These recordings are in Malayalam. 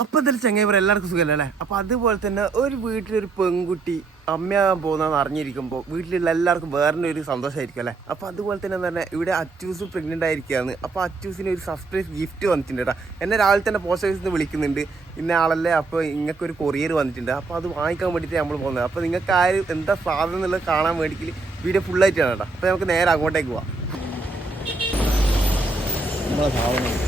അപ്പൊ എന്തായാലും ചങ്ങായിവർ എല്ലാവർക്കും സുഖമല്ലേ അല്ലേ? അപ്പം അതുപോലെ തന്നെ ഒരു വീട്ടിലൊരു പെൺകുട്ടി അമ്മയാകാൻ പോകുന്നതെന്ന് അറിഞ്ഞിരിക്കുമ്പോൾ വീട്ടിലുള്ള എല്ലാവർക്കും വേറെ ഒരു സന്തോഷമായിരിക്കും അല്ലേ? അപ്പം അതുപോലെ തന്നെ തന്നെ ഇവിടെ അച്ചൂസ് പ്രഗ്നന്റ് ആയിരിക്കുകയാണ്. അപ്പോൾ അച്ചൂസിന് ഒരു സർപ്രൈസ് ഗിഫ്റ്റ് വന്നിട്ടുണ്ട് കേട്ടോ എന്നെ രാവിലെ തന്നെ പോസ്റ്റ് ഓഫീസിൽ നിന്ന് വിളിക്കുന്നുണ്ട്. ഇന്ന ആളല്ലേ അപ്പോൾ ഇങ്ങക്ക് ഒരു കൊറിയർ വന്നിട്ടുണ്ട്. അപ്പോൾ അത് വാങ്ങിക്കാൻ വേണ്ടിയിട്ട് നമ്മൾ പോകുന്നത്. അപ്പോൾ നിങ്ങൾക്ക് ആര് എന്താ സാധനം എന്നുള്ളത് കാണാൻ വേണ്ടിയിട്ട് വീഡിയോ ഫുള്ളായിട്ടാണ് കേട്ടോ അപ്പോൾ നമുക്ക് നേരെ അങ്ങോട്ടേക്ക് പോവാം. സാധനം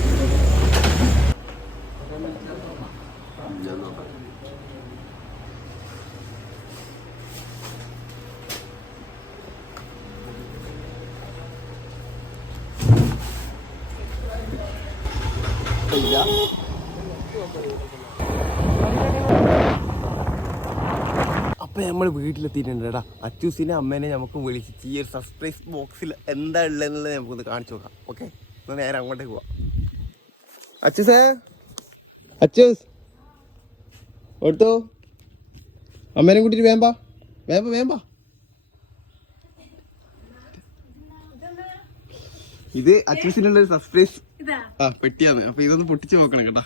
അപ്പൊ നമ്മൾ വീട്ടിലെത്തിയിട്ടുണ്ട് അച്യൂസിനെ അമ്മേനെ നമുക്ക് വിളിച്ചിട്ട് ഈ ഒരു സർപ്രൈസ് ബോക്സിൽ എന്താ ഉള്ളതെന്നുള്ളത് നമുക്കൊന്ന് കാണിച്ചു നോക്കാം. ഓക്കെ ഒന്ന് നേരെ അങ്ങോട്ടേക്ക് പോവാം. അച്ചൂസേ? അച്ചൂസ്? എടുത്തോ അമ്മേനെ കൂട്ടിട്ട് വേമ്പാ വേമ്പ വേമ്പാ ഇത് അച്ചൂസിനുള്ള ഒരു സർപ്രൈസ് ആ പെട്ടിയാണ്. അപ്പൊ ഇതൊന്ന് പൊട്ടിച്ചു നോക്കണം കേട്ടോ.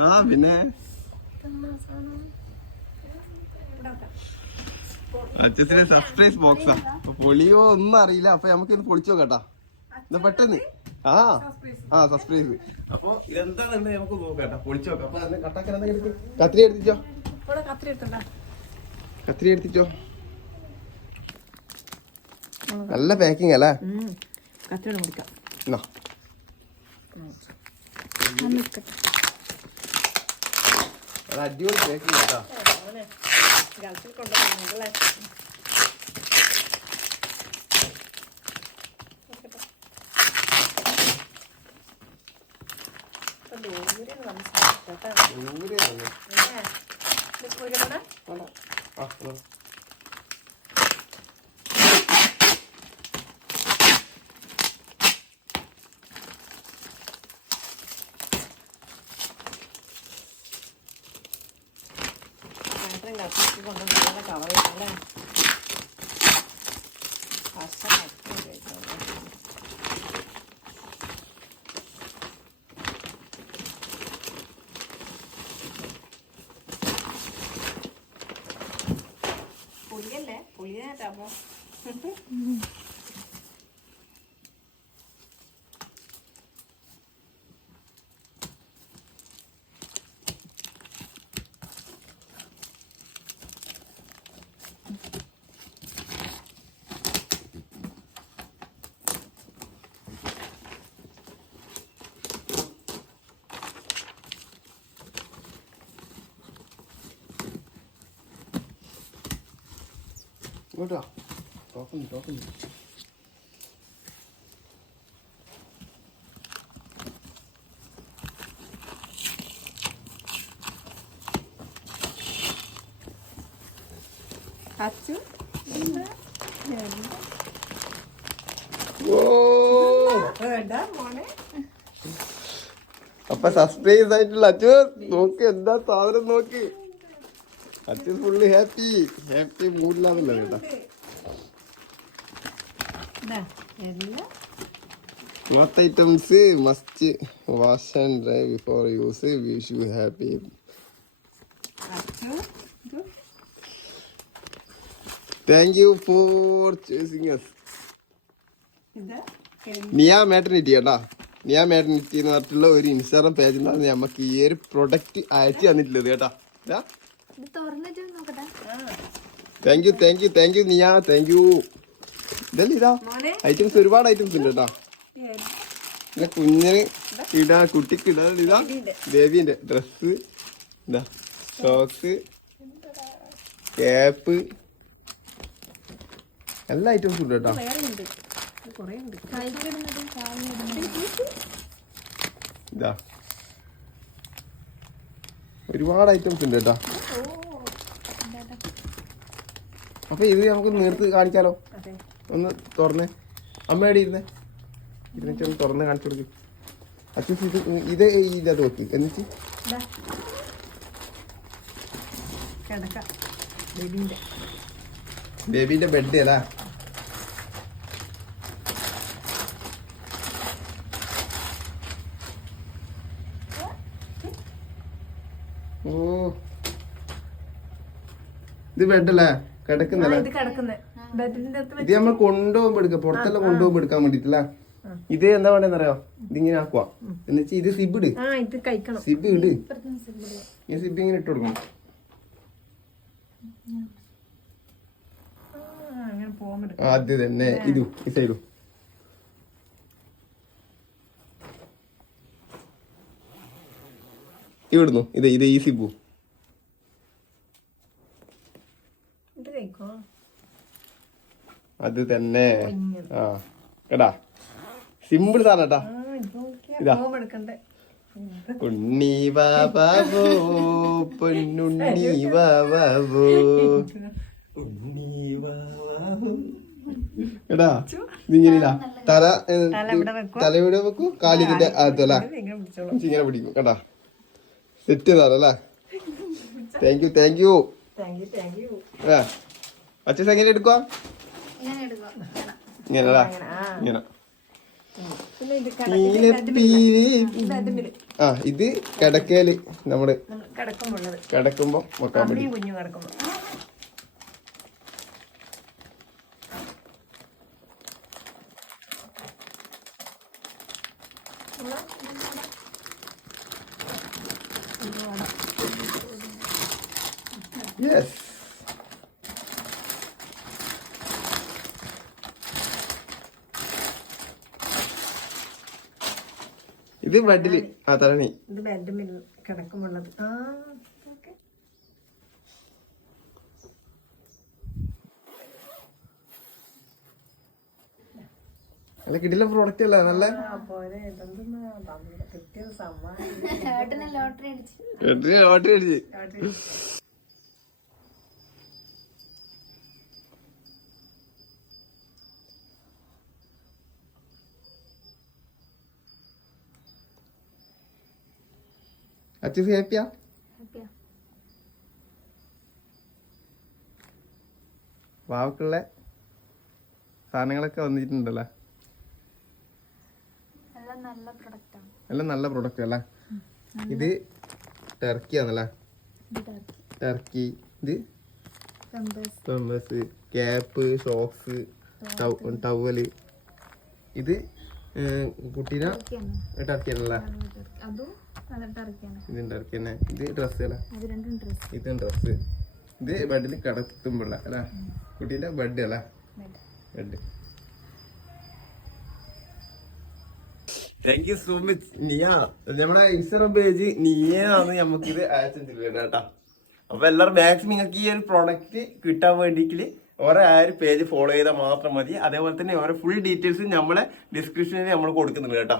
ആ, പിന്നെ? അച്ഛന്റെ സർപ്രൈസ് ബോക്സാ അപ്പൊ പൊളിയോ ഒന്നും അറിയില്ല. അപ്പൊ നമുക്ക് ഇത് പൊളിച്ചു നോക്കട്ടാ ഇത് പെട്ടെന്ന്. ആ ആ സർപ്രൈസ് അപ്പൊ ഇതെന്താണെന്ന് നമുക്ക് നോക്കട്ടാ പൊളിച്ചു നോക്കാം. അപ്പൊ അതിന് കട്ടാക്കാൻ എന്തെങ്കിലും. കത്രി എടുത്തിച്ചോ? കത്തിരി കത്രി എടുത്തിച്ചോ? നല്ല പാക്കിംഗ് അല്ലേ? കത്തിരി മുറിക്കാം. അടിപൊളി കേക്ക് കേട്ടോ ഗൾഫിൽ കൊണ്ടുപോകുന്നല്ലേ ദൂരെയാണ്. വേണ്ട. ആ, ആ. കൊണ്ട് നല്ല കവർ അല്ലേ പുളിയല്ലേ പുളിയായിട്ടാ ഇങ്ങോട്ട് വാ. തോക്കുന്നു തോക്കുന്നു അച്ചു അപ്പൊ സർപ്രൈസ് ആയിട്ടുള്ള അച്ചു നോക്ക് എന്താ സാധനം നോക്ക്. അച്ഛൻ ഫുള്ള് ഹാപ്പി. ഹാപ്പി മൂഡിലാണല്ലോ കേട്ടാ. Cloth items must wash and dry before use wish you happy thank you for ഇത് നിയ മാറ്റർനിറ്റി കേട്ടാ നിയ മാറ്റർനിറ്റി എന്ന് പറഞ്ഞിട്ടുള്ള ഒരു ഇൻസ്റ്റാഗ്രാം പേജിൽ നിന്നാണ് നമുക്ക് ഈ ഒരു പ്രൊഡക്റ്റ് അയച്ചു തന്നിട്ടുള്ളത് കേട്ടാ. Thank you thank you thank you Niya thank you ഇതല്ലേ ഇതാ? ഐറ്റംസ് ഒരുപാട് ഐറ്റംസ് ഉണ്ട് കേട്ടാ. പിന്നെ കുഞ്ഞിന് ഇടാ കുട്ടിക്ക് ഇടാ ഇതാ ബേബിന്റെ ഡ്രസ് ഇതാ സോക്സ് ക്യാപ്പ് എല്ലാ ഐറ്റംസും ഉണ്ട് കേട്ടോ. ഇതാ ഒരുപാട് ഐറ്റംസ് ഉണ്ട് കേട്ടോ. അപ്പൊ ഇത് നമുക്ക് നേർത്ത് അതെ. ഒന്ന് തുറന്നേ. അമ്മ എവിടെ ഇരുന്നേ? ഇരുന്നിട്ട് ഒന്ന് തുറന്ന് കാണിച്ചു കൊടുക്കും. അച്ഛൻ ഇത് ഇത് ഇതിനകത്ത് നോക്കി എന്നിട്ട്? ബേബിന്റെ ബേബിന്റെ ബെഡ് അല്ലേ ഓ. ഇത് ബെഡല്ലേ കിടക്കുന്നല്ലേ? ഇത് നമ്മൾ കൊണ്ടുപോകുമ്പോ എടുക്കാം. പുറത്തെല്ലാം കൊണ്ടുപോകുമ്പോ എടുക്കാൻ വേണ്ടിട്ടല്ലേ ഇത് എന്താ വേണ്ടെന്ന് അറിയോ ഇതിങ്ങനെ ആക്കുക എന്നുവെച്ചാൽ ഇത് സിബ് ഇട്. ആ ഇത് കഴിക്കണം. സിബ് ഇട്. ഈ സിബ് ഇങ്ങനെ ഇട്ട് കൊടുക്കണം. അത് തന്നെ ഇതു ഈ സൈഡു ഇവിടുന്നു. ഇത് ഇത് ഈ സിബു ഇത് കഴിക്കോ അത് തന്നെ ആ കേട്ടാ സിമ്പിൾ സാധനം കേട്ടാ. ഇത് ഉണ്ണി ബാബാവോ പൊന്നുണ്ണി ബാബാവോ ഉണ്ണി ബാബാവോ എടാ ഇതിങ്ങനെ തല തല ഇവിടെ വെക്കൂ? കാലിന്റെ അകത്തല്ല ഇങ്ങനെ പിടിക്കും. കേട്ടാ. Set ചെയ്താലല്ലേ thank you thank you thank you thank you ഏ അച്ഛൻ എങ്ങനെ എടുക്കുക. ഇങ്ങനെടാ. ഇങ്ങനെ. കിടക്കൽ ആ ഇത് കിടക്കയിൽ നമ്മൾ കിടക്കുമ്പോ വെക്കാൻ പറ്റും അമ്മയും കുഞ്ഞു കിടക്കുമ്പോ യെസ് ഇത് ബെഡിൽ. ആ തരണി. ഇത് ബെഡിൽ കിടക്കുമുള്ളത് ആ കിടില പ്രോഡക്റ്റ് അല്ല നല്ല? ലോട്ടറി അടിച്ചു. അച്ഛൻ ഹാപ്പിയാ വാവക്കുള്ള സാധനങ്ങളൊക്കെ വന്നിട്ടുണ്ടല്ലേ? എല്ലാം നല്ല പ്രൊഡക്റ്റ് അല്ലേ? ഇത് ടർക്കി ആണല്ലേ? ടർക്കി ഇത് പെമ്പേഴ്സ് ക്യാപ്പ് സോക്സ് ടവൽ ഇത് കുട്ടീനെ ടർക്കി ആണല്ലേ? നല്ല ടർക്കിയാണ് ഇത് തന്നെ. ഇത് അല്ലേ ഡ്രസ് ഇത് ഇത് ബെഡിൽ അല്ലേ? കുട്ടീന്റെ ബെഡ് അല്ലേ? Bed. Thank you so much Niya. നമ്മളെ ഇൻസ്റ്റാഗ്രാം പേജ് നിയാണ് നമുക്ക് ഇത് അയച്ചു കേട്ടാ. അപ്പൊ എല്ലാവരും മാക്സിമം നിങ്ങൾക്ക് ഈ ഒരു പ്രോഡക്റ്റ് കിട്ടാൻ വേണ്ടിയിട്ട് ഓരോ ആ ഒരു പേജ് ഫോളോ ചെയ്താൽ മാത്രം മതി. അതേപോലെ തന്നെ ഓരോ ഫുൾ ഡീറ്റെയിൽസ് നമ്മളെ ഡിസ്ക്രിപ്ഷനിൽ നമ്മൾ കൊടുക്കുന്നുണ്ട് കേട്ടോ.